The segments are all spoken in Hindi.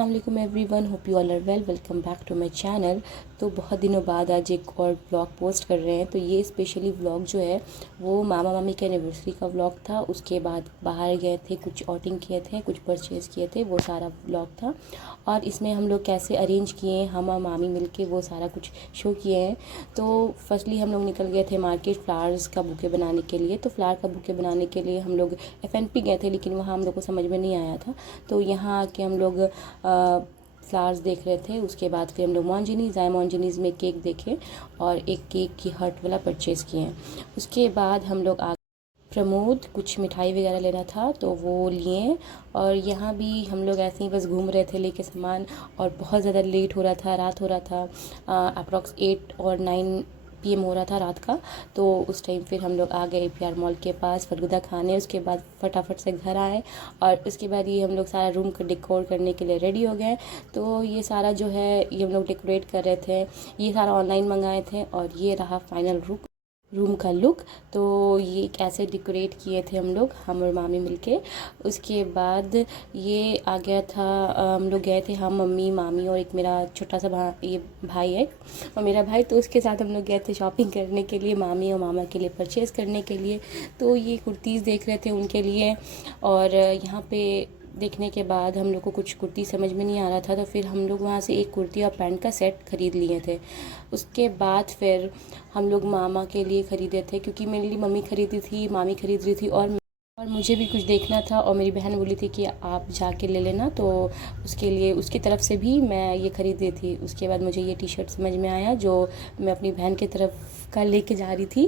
अस्सलाम वालेकुम everyone, hope you all are well. Welcome back to my channel. तो बहुत दिनों बाद आज एक और व्लॉग पोस्ट कर रहे हैं। तो ये स्पेशली व्लॉग जो है वो मामा मामी के एनिवर्सरी का व्लॉग था। उसके बाद बाहर गए थे, कुछ आउटिंग किए थे, कुछ परचेज़ किए थे, वो सारा व्लॉग था। और इसमें हम लोग कैसे अरेंज किए, हम और मामी मिल के वो सारा कुछ शो किए हैं। तो फर्स्टली हम लोग निकल गए थे मार्केट फ्लावर्स का बुके बनाने के लिए। तो फ्लावर का बुके बनाने के लिए हम लोग FNP गए थे, लेकिन वहाँ हम लोग को समझ में नहीं आया था। तो यहाँ आके हम लोग फ्लावर्स देख रहे थे। उसके बाद फिर हम लोग मॉन्जिनीज़ आए, मॉन्जिनीज़ में केक देखे और एक केक की हर्ट वाला परचेज़ किए हैं। उसके बाद हम लोग प्रमोद कुछ मिठाई वगैरह लेना था तो वो लिए। और यहाँ भी हम लोग ऐसे ही बस घूम रहे थे लेके सामान, और बहुत ज़्यादा लेट हो रहा था, रात हो रहा था। अप्रॉक्स 8 और 9 PM हो रहा था रात का। तो उस टाइम फिर हम लोग आ गए APR मॉल के पास फलूदा खाने। उसके बाद फटाफट से घर आए और उसके बाद ये हम लोग सारा रूम को डेकोर करने के लिए रेडी हो गए। तो ये सारा जो है ये हम लोग डेकोरेट कर रहे थे। ये सारा ऑनलाइन मंगाए थे और ये रहा फाइनल रूम का लुक। तो ये कैसे डेकोरेट किए थे हम और मामी मिलके। उसके बाद ये आ गया था, हम लोग गए थे, हम मम्मी मामी और एक मेरा छोटा सा ये भाई है और मेरा भाई। तो उसके साथ हम लोग गए थे शॉपिंग करने के लिए, मामी और मामा के लिए परचेज़ करने के लिए। तो ये कुर्तीज़ देख रहे थे उनके लिए। और यहाँ पे देखने के बाद हम लोग को कुछ कुर्ती समझ में नहीं आ रहा था, तो फिर हम लोग वहाँ से एक कुर्ती और पैंट का सेट ख़रीद लिए थे। उसके बाद फिर हम लोग मामा के लिए ख़रीदे थे, क्योंकि मेरे लिए मम्मी ख़रीदी थी, मामी ख़रीद रही थी और मुझे भी कुछ देखना था। और मेरी बहन बोली थी कि आप जाके ले लेना, तो उसके लिए उसकी तरफ से भी मैं ये ख़रीदी थी। उसके बाद मुझे ये टी-शर्ट समझ में आया जो मैं अपनी बहन की तरफ का लेके जा रही थी।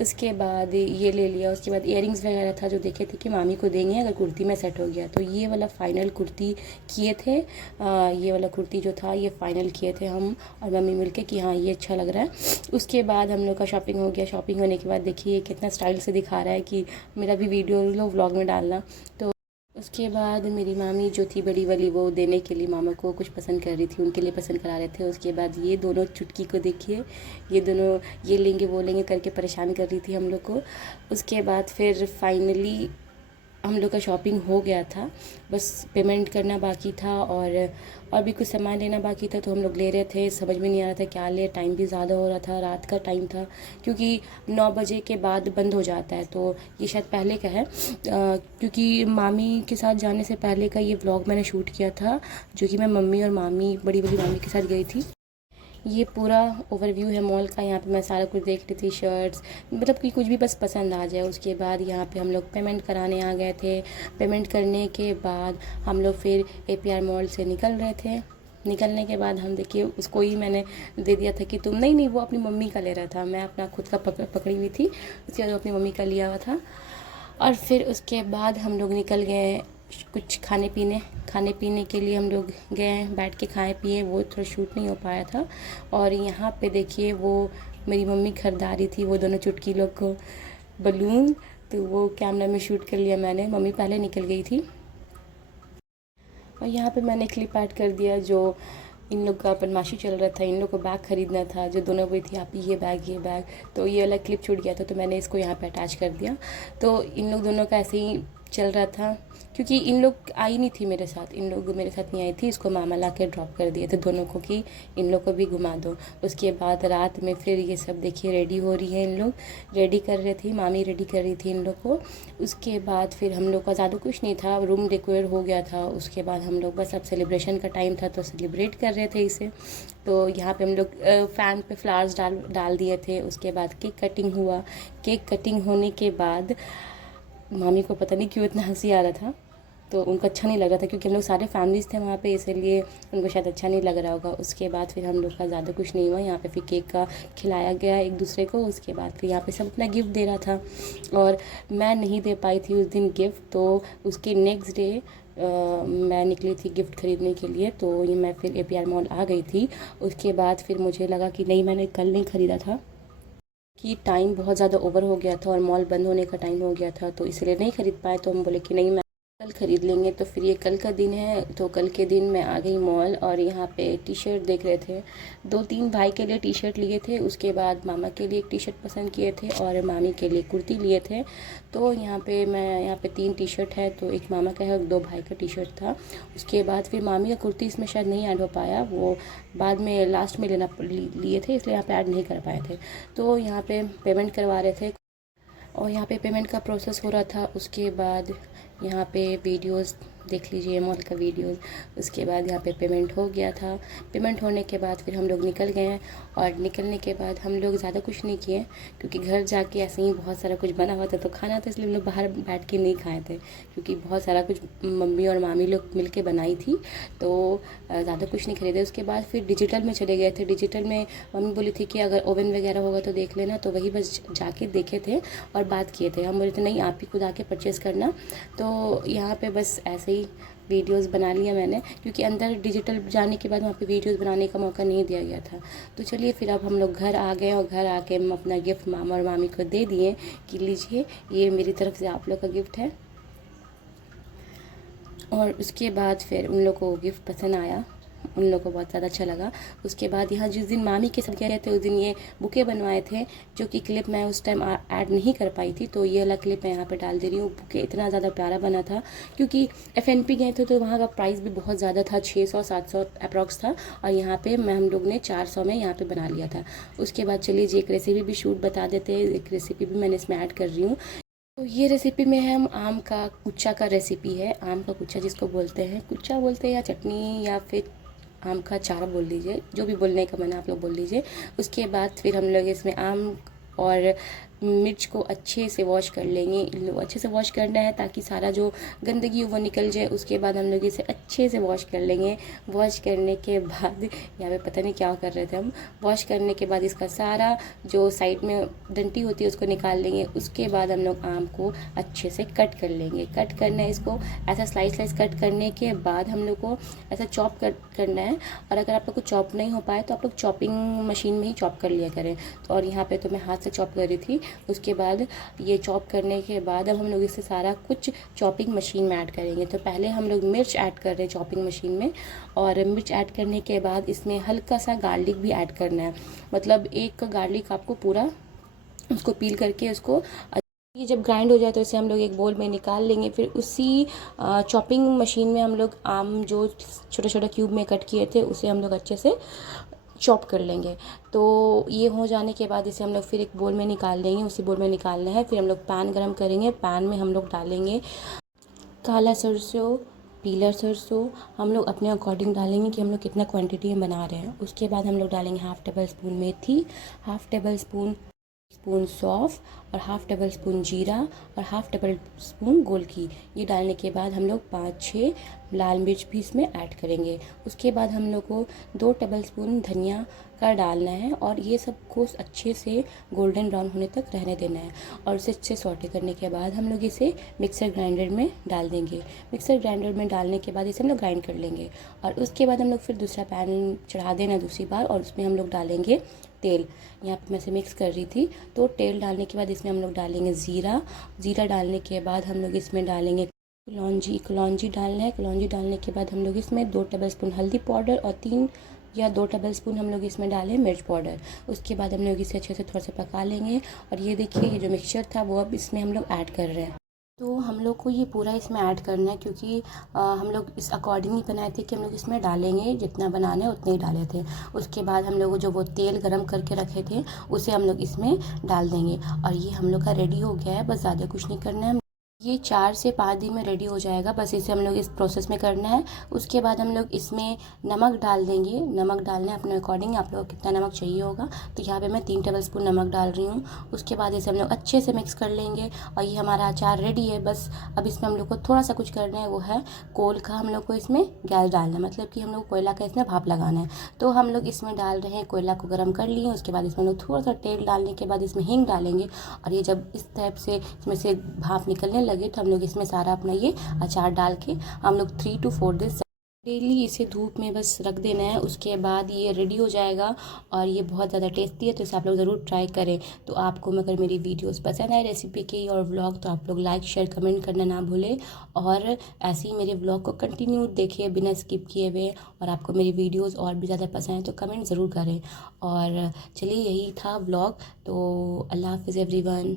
उसके बाद ये ले लिया। उसके बाद इयररिंग्स वगैरह था जो देखे थे कि मामी को देंगे अगर कुर्ती में सेट हो गया। तो ये वाला फ़ाइनल कुर्ती किए थे। ये वाला कुर्ती जो था ये फ़ाइनल किए थे हम और मम्मी मिलके कि हाँ ये अच्छा लग रहा है। उसके बाद हम लोग का शॉपिंग हो गया। शॉपिंग होने के बाद देखिए कितना स्टाइल से दिखा रहा है कि मेरा भी वीडियो लो व्लॉग में डालना। तो उसके बाद मेरी मामी जो थी बड़ी वाली, वो देने के लिए मामा को कुछ पसंद कर रही थी, उनके लिए पसंद करा रहे थे। उसके बाद ये दोनों चुटकी को देखिए, ये दोनों ये लेंगे वो लेंगे करके परेशान कर रही थी हम लोग को। उसके बाद फिर फाइनली हम लोग का शॉपिंग हो गया था, बस पेमेंट करना बाकी था और भी कुछ सामान लेना बाकी था। तो हम लोग ले रहे थे, समझ में नहीं आ रहा था क्या ले। टाइम भी ज़्यादा हो रहा था, रात का टाइम था, क्योंकि 9 बजे के बाद बंद हो जाता है। तो ये शायद पहले का है, क्योंकि मामी के साथ जाने से पहले का ये व्लॉग मैंने शूट किया था, जो कि मैं मम्मी और मामी बड़ी वाली मामी के साथ गई थी। ये पूरा ओवरव्यू है मॉल का। यहाँ पे मैं सारा कुछ देख रही थी, शर्ट्स, मतलब कि कुछ भी बस पसंद आ जाए। उसके बाद यहाँ पे हम लोग पेमेंट कराने आ गए थे। पेमेंट करने के बाद हम लोग फिर APR मॉल से निकल रहे थे। निकलने के बाद हम देखिए उसको ही मैंने दे दिया था कि तुम नहीं, वो अपनी मम्मी का ले रहा था, मैं अपना खुद का पकड़ी हुई थी। उसके बाद वो अपनी मम्मी का लिया हुआ था। और फिर उसके बाद हम लोग निकल गए कुछ खाने पीने के लिए। हम लोग गए, बैठ के खाए पिए, वो थोड़ा शूट नहीं हो पाया था। और यहाँ पे देखिए वो मेरी मम्मी खरीदा रही थी वो दोनों चुटकी लोग को बलून, तो वो कैमरा में शूट कर लिया मैंने। मम्मी पहले निकल गई थी। और यहाँ पे मैंने क्लिप ऐड कर दिया जो इन लोग का बदमाशी चल रहा था। इन लोग को बैग ख़रीदना था, जो दोनों बोली थी आप ये बैग, तो ये वाला क्लिप छूट गया था, तो मैंने इसको यहाँ पे अटैच कर दिया। तो इन लोग दोनों का ऐसे ही चल रहा था, क्योंकि इन लोग आई नहीं थी मेरे साथ, इन लोग मेरे साथ नहीं आई थी। इसको मामा ला के ड्रॉप कर दिए थे दोनों को कि इन लोग को भी घुमा दो। उसके बाद रात में फिर ये सब देखिए रेडी हो रही है, इन लोग रेडी कर रहे थे, मामी रेडी कर रही थी इन लोग को। उसके बाद फिर हम लोग का ज़्यादा कुछ नहीं था, रूम डेकोर हो गया था। उसके बाद हम लोग बस अब सेलिब्रेशन का टाइम था तो सेलिब्रेट कर रहे थे इसे। तो यहाँ पे हम लोग फ़ैन पे फ्लावर्स डाल दिए थे। उसके बाद केक कटिंग हुआ। केक कटिंग होने के बाद मामी को पता नहीं क्यों इतना हंसी आ रहा था, तो उनको अच्छा नहीं लग रहा था, क्योंकि हम लोग सारे फैमिलीज़ थे वहाँ पे, इसलिए उनको शायद अच्छा नहीं लग रहा होगा। उसके बाद फिर हम लोग का ज़्यादा कुछ नहीं हुआ। यहाँ पे फिर केक का खिलाया गया एक दूसरे को। उसके बाद फिर यहाँ पे सब अपना गिफ्ट दे रहा था और मैं नहीं दे पाई थी उस दिन गिफ्ट। तो उसके नेक्स्ट डे मैं निकली थी गिफ्ट ख़रीदने के लिए। तो ये मैं फिर APR मॉल आ गई थी। उसके बाद फिर मुझे लगा कि नहीं, मैंने कल नहीं ख़रीदा था कि टाइम बहुत ज़्यादा ओवर हो गया था और मॉल बंद होने का टाइम हो गया था, तो इसलिए नहीं ख़रीद पाए। तो हम बोले कि नहीं, मैं कल ख़रीद लेंगे। तो फिर ये कल का दिन है, तो कल के दिन मैं आ गई मॉल और यहाँ पे टी शर्ट देख रहे थे। 2-3 भाई के लिए टी शर्ट लिए थे, उसके बाद मामा के लिए एक टी शर्ट पसंद किए थे और मामी के लिए कुर्ती लिए थे। तो यहाँ पे 3 टी शर्ट है, तो एक मामा का है और 2 भाई का टी शर्ट था। उसके बाद फिर मामी का कुर्ती इसमें शायद नहीं ऐड हो पाया, वो बाद में लास्ट में लिए थे, इसलिए यहाँ पे ऐड नहीं कर पाए थे। तो यहाँ पे पेमेंट करवा रहे थे और यहाँ पे पेमेंट का प्रोसेस हो रहा था। उसके बाद यहाँ पे वीडियोस देख लीजिए, मॉल का वीडियोस। उसके बाद यहाँ पे पेमेंट हो गया था। पेमेंट होने के बाद फिर हम लोग निकल गए हैं और निकलने के बाद हम लोग ज़्यादा कुछ नहीं किए, क्योंकि घर जाके ऐसे ही बहुत सारा कुछ बना हुआ था तो खाना था, इसलिए हम लोग बाहर बैठ के नहीं खाए थे, क्योंकि बहुत सारा कुछ मम्मी और मामी लोग मिल के बनाई थी, तो ज़्यादा कुछ नहीं खरीदे। उसके बाद फिर डिजिटल में चले गए थे। डिजिटल में मम्मी बोली थी कि अगर ओवन वगैरह होगा तो देख लेना, तो वही बस जाके देखे थे और बात किए थे। हम बोले थे नहीं, आप ही खुद आके परचेज़ करना। तो यहाँ पे बस ऐसे ही वीडियोस बना लिया मैंने, क्योंकि अंदर डिजिटल जाने के बाद वहाँ पे वीडियोस बनाने का मौका नहीं दिया गया था। तो चलिए फिर अब हम लोग घर आ गए और घर आके हम अपना गिफ्ट मामा और मामी को दे दिए कि लीजिए, ये मेरी तरफ से आप लोग का गिफ्ट है। और उसके बाद फिर उन लोग को गिफ्ट पसंद आया, उन लोगों को बहुत ज़्यादा अच्छा लगा। उसके बाद यहाँ जिस दिन मामी के साथ गए थे उस दिन ये बुके बनवाए थे, जो कि क्लिप मैं उस टाइम ऐड नहीं कर पाई थी, तो ये वाला क्लिप मैं यहाँ पे डाल दे रही हूँ। बुके इतना ज़्यादा प्यारा बना था, क्योंकि FNP गए थे तो वहाँ का प्राइस भी बहुत ज़्यादा था, 600-700 अप्रॉक्स था, और यहाँ पे हम लोग ने 400 में यहाँ पे बना लिया था। उसके बाद चलिए जी एक रेसिपी भी शूट बता देते हैं, एक रेसिपी भी मैंने इसमें ऐड कर रही हूँ। तो ये रेसिपी में है हम आम का कुच्चा का रेसिपी है। आम का कुच्चा जिसको बोलते हैं, कुच्चा बोलते हैं या चटनी या फिर आम का अचार बोल लीजिए, जो भी बोलने का मन आप लोग बोल लीजिए। उसके बाद फिर हम लोग इसमें आम और मिर्च को अच्छे से वॉश कर लेंगे। अच्छे से वॉश करना है ताकि सारा जो गंदगी वो निकल जाए। उसके बाद हम लोग इसे अच्छे से वॉश कर लेंगे। वॉश करने के बाद यहाँ पे पता नहीं क्या कर रहे थे हम। वॉश करने के बाद इसका सारा जो साइड में डंटी होती है उसको निकाल लेंगे। उसके बाद हम लोग आम को अच्छे से कट कर लेंगे। कट करना है इसको ऐसा स्लाइस कट करने के बाद हम लोग को ऐसा चॉप करना है। और अगर आप लोग को चॉप नहीं हो पाए तो आप लोग चॉपिंग मशीन में ही चॉप कर लिया करें। तो और यहाँ पे तो मैं हाथ से चॉप कर रही थी। उसके बाद ये चॉप करने के बाद अब हम लोग इसे सारा कुछ चॉपिंग मशीन में ऐड करेंगे। तो पहले हम लोग मिर्च ऐड कर रहे हैं चॉपिंग मशीन में, और मिर्च ऐड करने के बाद इसमें हल्का सा गार्लिक भी ऐड करना है। मतलब एक गार्लिक आपको पूरा उसको पील करके उसको ये जब ग्राइंड हो जाए तो इसे हम लोग एक बोल में निकाल लेंगे। फिर उसी चॉपिंग मशीन में हम लोग आम जो छोटे छोटे क्यूब में कट किए थे उसे हम लोग अच्छे से चॉप कर लेंगे। तो ये हो जाने के बाद इसे हम लोग फिर एक बोल में निकाल लेंगे। उसी बोल में निकालना है। फिर हम लोग पैन गरम करेंगे। पैन में हम लोग डालेंगे काला सरसों, पीला सरसों, हम लोग अपने अकॉर्डिंग डालेंगे कि हम लोग कितना क्वांटिटी में बना रहे हैं। उसके बाद हम लोग डालेंगे हाफ़ टेबल स्पून मेथी, हाफ़ टेबल स्पून सौंफ और हाफ़ टेबल स्पून जीरा और हाफ़ टेबल स्पून गोलकी। ये डालने के बाद हम लोग 5-6 लाल मिर्च भी इसमें ऐड करेंगे। उसके बाद हम लोग को 2 टेबल स्पून धनिया का डालना है और ये सब को अच्छे से गोल्डन ब्राउन होने तक रहने देना है। और उसे अच्छे सौटे करने के बाद हम लोग इसे मिक्सर ग्राइंडर में डाल देंगे। मिक्सर ग्राइंडर में डालने के बाद इसे हम लोग ग्राइंड कर लेंगे। और उसके बाद हम लोग फिर दूसरा पैन चढ़ा देना दूसरी बार, और उसमें हम लोग डालेंगे तेल। यहाँ पे मैं से मिक्स कर रही थी। तो तेल डालने के बाद इसमें हम लोग डालेंगे ज़ीरा डालने के बाद हम लोग इसमें डालेंगे कलौंजी डालना है। कलौंजी डालने के बाद हम लोग इसमें 2 टेबल स्पून हल्दी पाउडर और 3 या 2 टेबल स्पून हम लोग इसमें डालें मिर्च पाउडर। उसके बाद हम लोग इसे अच्छे से थोड़ा सा पका लेंगे। और ये देखिए ये जो मिक्सचर था वो अब इसमें हम लोग ऐड कर रहे हैं। तो हम लोग को ये पूरा इसमें ऐड करना है, क्योंकि हम लोग इस अकॉर्डिंग ही बनाए थे कि हम लोग इसमें डालेंगे, जितना बनाना है उतने ही डाले थे। उसके बाद हम लोग जो वो तेल गरम करके रखे थे उसे हम लोग इसमें डाल देंगे। और ये हम लोग का रेडी हो गया है, बस ज़्यादा कुछ नहीं करना है। ये 4 से 5 दिन में रेडी हो जाएगा, बस इसे हम लोग इस प्रोसेस में करना है। उसके बाद हम लोग इसमें नमक डाल देंगे। नमक डालना है अपने अकॉर्डिंग, आप लोगों को कितना नमक चाहिए होगा। तो यहाँ पे मैं 3 टेबल स्पून नमक डाल रही हूँ। उसके बाद इसे हम लोग अच्छे से मिक्स कर लेंगे और ये हमारा अचार रेडी है। बस अब इसमें हम लोग को थोड़ा सा कुछ करना है, वो है कोल का हम लोग को इसमें गैस डालना है, मतलब कि हम लोग कोयला का इसमें भाप लगाना है। तो हम लोग इसमें डाल रहे हैं, कोयला को गर्म कर लिए। उसके बाद इसमें हम लोग थोड़ा सा तेल डालने के बाद इसमें हींग डालेंगे। और ये जब इस टाइप से इसमें से भाप निकलने लगे तो हम लोग इसमें सारा अपना ये अचार डाल के हम लोग 3 to 4 दिन डेली इसे धूप में बस रख देना है, उसके बाद ये रेडी हो जाएगा और ये बहुत ज़्यादा टेस्टी है। तो इसे आप लोग ज़रूर ट्राई करें। तो आपको अगर मेरी वीडियोस पसंद आए रेसिपी की और व्लॉग, तो आप लोग लाइक शेयर कमेंट करना ना भूलें और ऐसे ही मेरे व्लॉग को कंटिन्यू देखिए बिना स्किप किए हुए। और आपको मेरी वीडियोज़ और भी ज़्यादा पसंद है तो कमेंट ज़रूर करें। और चलिए, यही था व्लॉग। तो अल्लाह हाफ़िज़ एवरीवन।